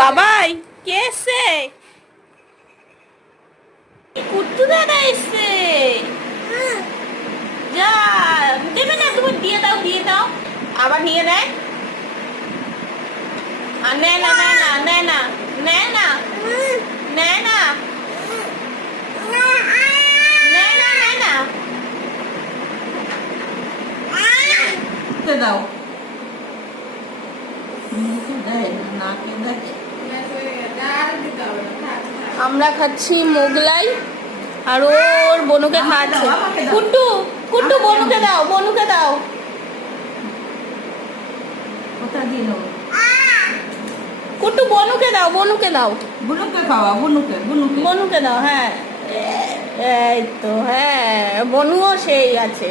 বাবাই কে এসছে? কুট্টু দাদা এসছে। যা দেবে না, তুমি দিয়ে দাও, দিয়ে দাও। আবার নিয়ে নেয় আর নেয় না, নেয় না, নেয় না, নেয় না, নেয় না, নেয় না, নেয় না। দাও দেয় না, নাকে দেয়। আমরা খাচ্ছি মোগলাই আর ওর বনুকে খাচ্ছে। কুট্টু কুট্টু বনুকে দাও, বনুকে দাও। কোথা দিয়ে নেবো? কুট্টু বনুকে দাও, বনুকে দাও, বুনুকে খাওয়া, বুনুকে বুনুকে বনুকে দাও। হ্যাঁ এই তো, হ্যাঁ বনুও সেই আছে।